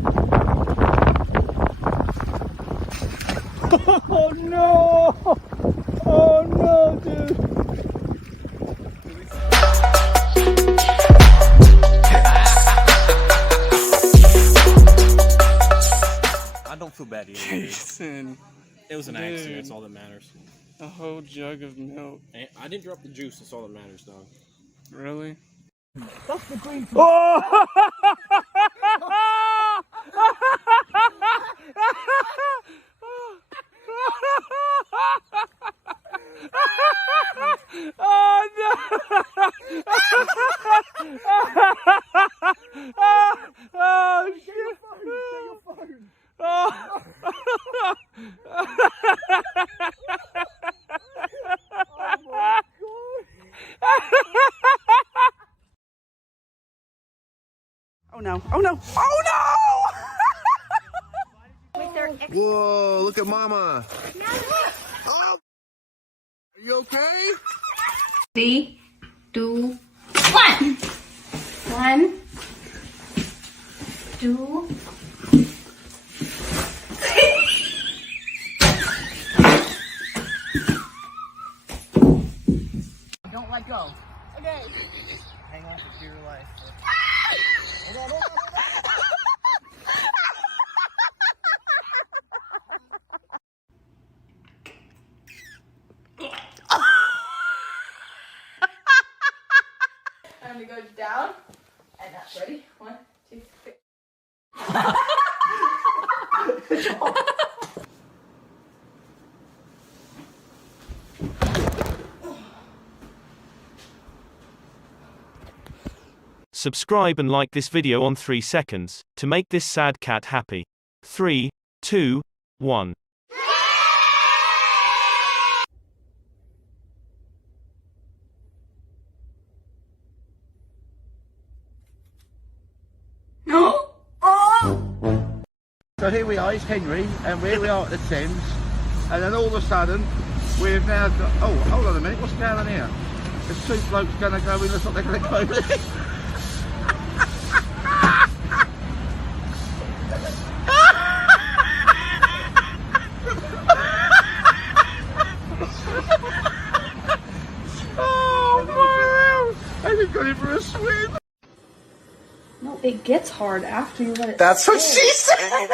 Oh no! Oh no, dude! I don't feel bad either. Jason, It was an dude. accident, that's all that matters. A whole jug of milk. I didn't drop the juice, that's all that matters, dog. Really? That's the green. Oh! Oh no! Oh shit! Oh! Oh no, oh no, oh no! Whoa, look at mama. Oh, are you okay? 3, 2, 1. 1, 2. Don't let go. Okay. Hang on for dear life. Time to go down and up. Ready? 1, 2, 3. Subscribe and like this video on 3 seconds, to make this sad cat happy. 3, 2, 1. So here we are, it's Henry, and here we are at the Thames, and then all of a sudden, we've now got, oh, hold on a minute, what's going on here? There's two blokes going to go in, looks like they're going to go in. Oh, my, I just got in for a swim. No, it gets hard after you let it. That's what she said.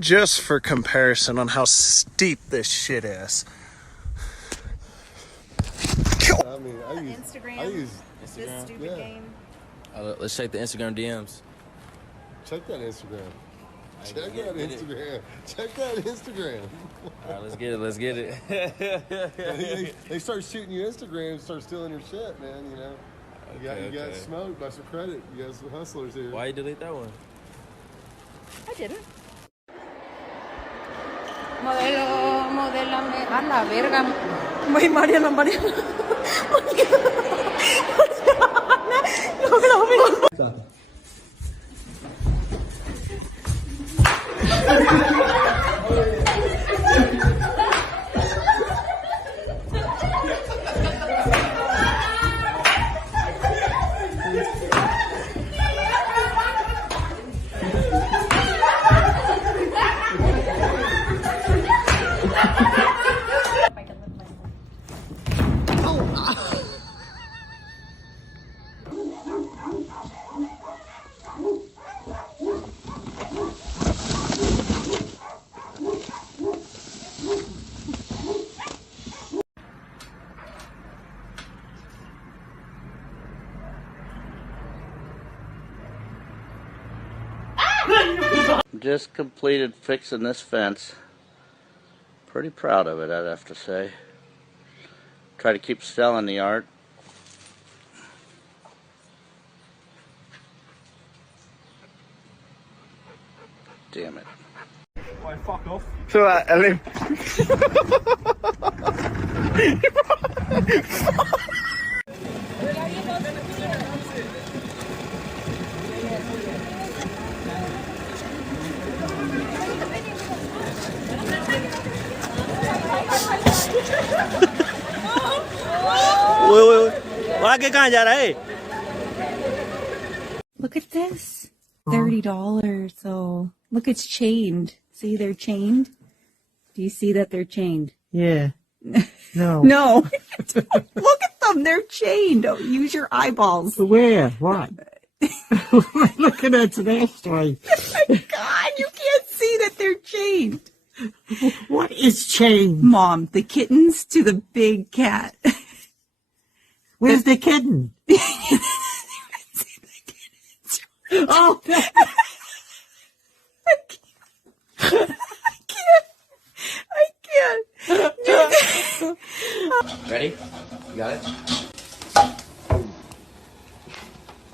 Just for comparison on how steep this shit is. I mean, I use This stupid game. Let's check the Instagram DMs. check that Instagram. Check that Instagram. Check that Instagram. All right, let's get it. Let's get it. They start shooting you Instagram, start stealing your shit, man. You know. You got smoked by some credit. You got some hustlers here. Why you delete that one? I didn't. Modélame a la verga. Muy Mariana. just completed fixing this fence. Pretty proud of it, I'd have to say. Try to keep selling the art. Damn it. Why, fuck off. So I live. Look at this. $30. So look, it's chained. See, they're chained. Do you see that they're chained? Yeah. No. No. Look at them. They're chained. Oh, use your eyeballs. Where? What? Look at that today story. God, you can't see that they're chained. What is chain? Mom, the kittens to the big cat. Where's the kitten? Oh, I can't. Ready? You got it?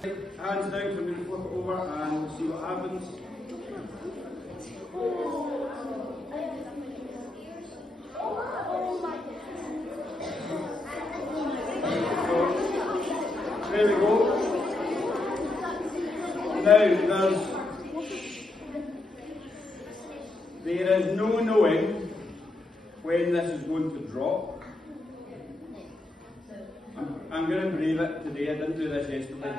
Hands down, so I'm going to flip it over and we'll see what happens. So, there we go. Now, there is no knowing when this is going to drop. I'm going to brave it today. I didn't do this yesterday.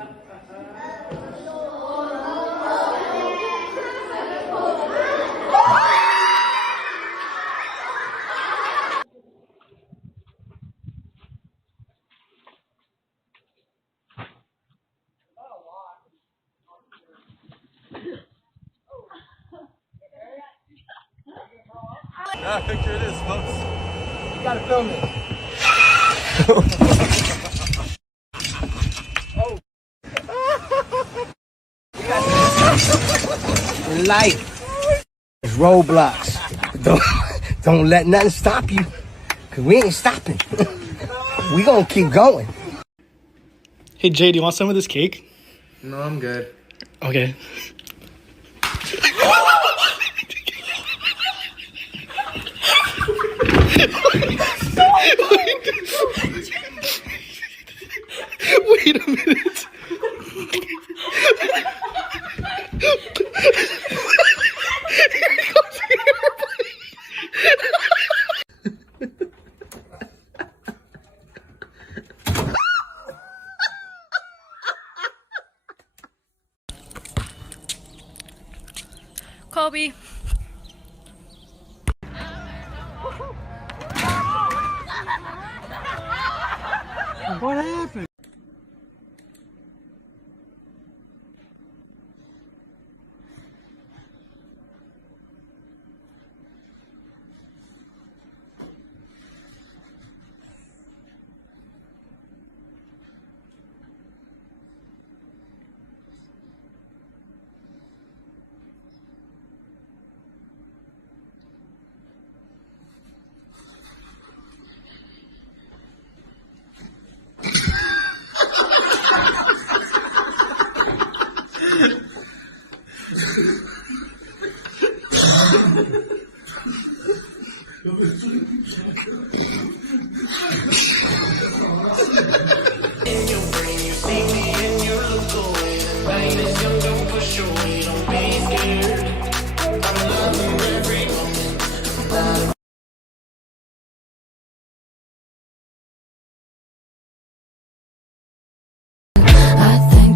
Picture it is, folks. you gotta film it. Life is roadblocks. Don't let nothing stop you, cause we ain't stopping. We gonna keep going. Hey Jay, do you want some of this cake? No, I'm good. Okay. Wait a minute. Kobe. What happened? I think